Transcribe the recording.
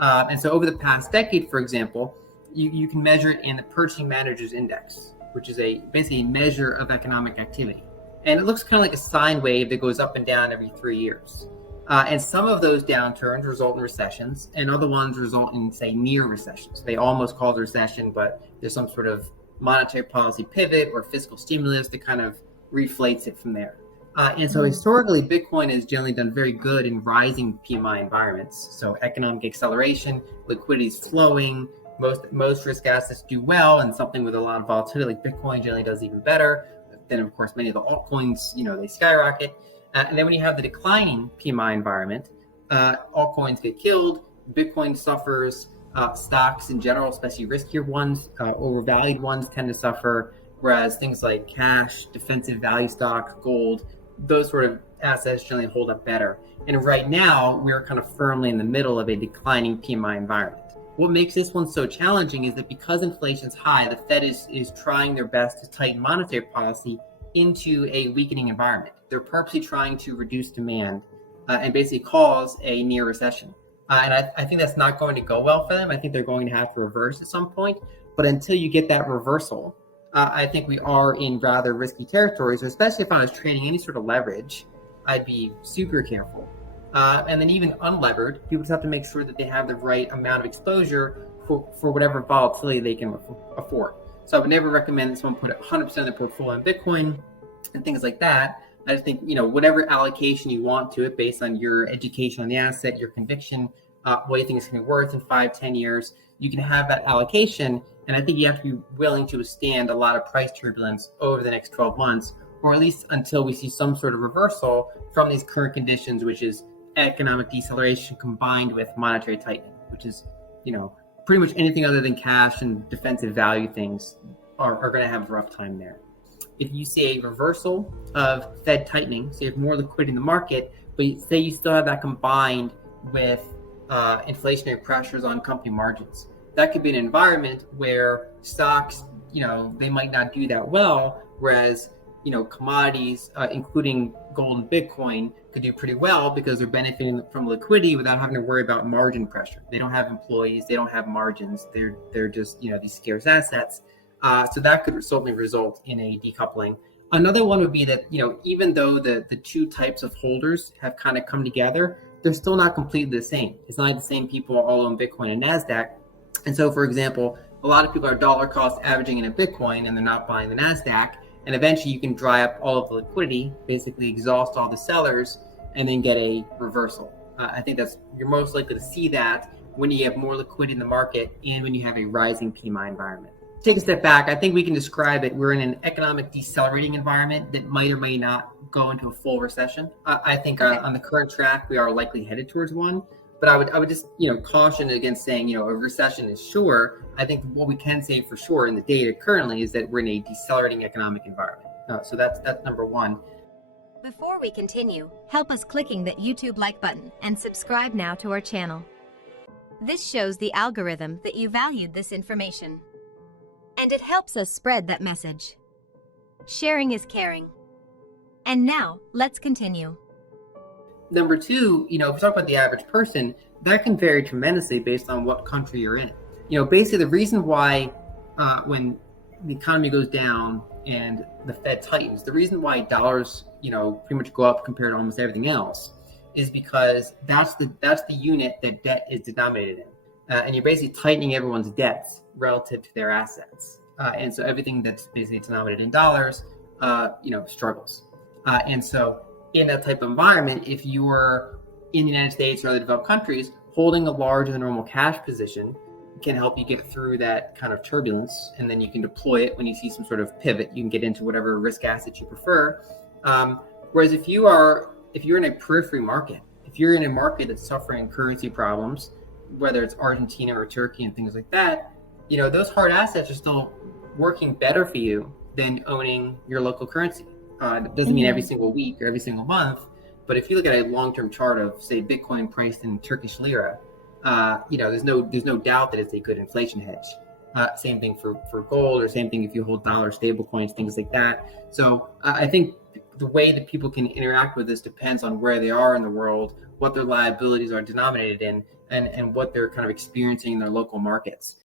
And so over the past decade, for example, you can measure it in the Purchasing Managers Index, which is basically a measure of economic activity. And it looks kind of like a sine wave that goes up and down every 3 years. And some of those downturns result in recessions, and other ones result in, say, near recessions. They almost call it a recession, but there's some sort of monetary policy pivot or fiscal stimulus that kind of reflates it from there. And so historically, Bitcoin has generally done very good in rising PMI environments. So economic acceleration, liquidity is flowing, most risk assets do well, and something with a lot of volatility like Bitcoin generally does even better. Then, of course, many of the altcoins, they skyrocket. And then when you have the declining PMI environment, altcoins get killed, Bitcoin suffers, stocks in general, especially riskier ones, overvalued ones tend to suffer, whereas things like cash, defensive value stocks, gold, those sort of assets generally hold up better. And right now, we're kind of firmly in the middle of a declining PMI environment. What makes this one so challenging is that because inflation's high, the Fed is trying their best to tighten monetary policy into a weakening environment. They're purposely trying to reduce demand and basically cause a near recession. And I think that's not going to go well for them. I think they're going to have to reverse at some point. But until you get that reversal, I think we are in rather risky territory. So especially if I was trading any sort of leverage, I'd be super careful. And then even unlevered, people just have to make sure that they have the right amount of exposure for whatever volatility they can afford. So I would never recommend that someone put 100% of their portfolio in Bitcoin and things like that. I just think, whatever allocation you want to it based on your education on the asset, your conviction, what you think it's going to be worth in 5-10 years, you can have that allocation. And I think you have to be willing to withstand a lot of price turbulence over the next 12 months, or at least until we see some sort of reversal from these current conditions, which is economic deceleration combined with monetary tightening, which is, pretty much anything other than cash and defensive value things are going to have a rough time there. If you see a reversal of Fed tightening, so you have more liquidity in the market, but say you still have that combined with inflationary pressures on company margins, that could be an environment where stocks, they might not do that well, whereas commodities, including gold and Bitcoin, could do pretty well because they're benefiting from liquidity without having to worry about margin pressure. They don't have employees, they don't have margins. They're just these scarce assets. So that could certainly result in a decoupling. Another one would be that even though the two types of holders have kind of come together, they're still not completely the same. It's not the same people all own Bitcoin and NASDAQ. And so, for example, a lot of people are dollar cost averaging in a Bitcoin and they're not buying the NASDAQ. And eventually you can dry up all of the liquidity, basically exhaust all the sellers, and then get a reversal. I think you're most likely to see that when you have more liquidity in the market and when you have a rising PMI environment. Take a step back. I think we can describe it. We're in an economic decelerating environment that might or may not go into a full recession. I think on the current track, we are likely headed towards one. But I would just caution against saying a recession is sure. I think what we can say for sure in the data currently is that we're in a decelerating economic environment. So that's number one. Before we continue, help us clicking that YouTube like button and subscribe now to our channel. This shows the algorithm that you valued this information, and it helps us spread that message. Sharing is caring. And now, let's continue. Number two, if we talk about the average person, that can vary tremendously based on what country you're in. Basically the reason why when the economy goes down and the Fed tightens, the reason why dollars, pretty much go up compared to almost everything else is because that's the unit that debt is denominated in. And you're basically tightening everyone's debts relative to their assets. And so everything that's basically denominated in dollars, struggles. And so in that type of environment, if you were in the United States or other developed countries, holding a larger than normal cash position can help you get through that kind of turbulence. And then you can deploy it when you see some sort of pivot. You can get into whatever risk asset you prefer. Whereas if you're in a periphery market, if you're in a market that's suffering currency problems, whether it's Argentina or Turkey and things like that, those hard assets are still working better for you than owning your local currency. It doesn't mean every single week or every single month, but if you look at a long-term chart of, say, Bitcoin priced in Turkish lira, there's no doubt that it's a good inflation hedge. Same thing for gold, or same thing if you hold dollar stable coins, things like that. So I think the way that people can interact with this depends on where they are in the world, what their liabilities are denominated in, and what they're kind of experiencing in their local markets.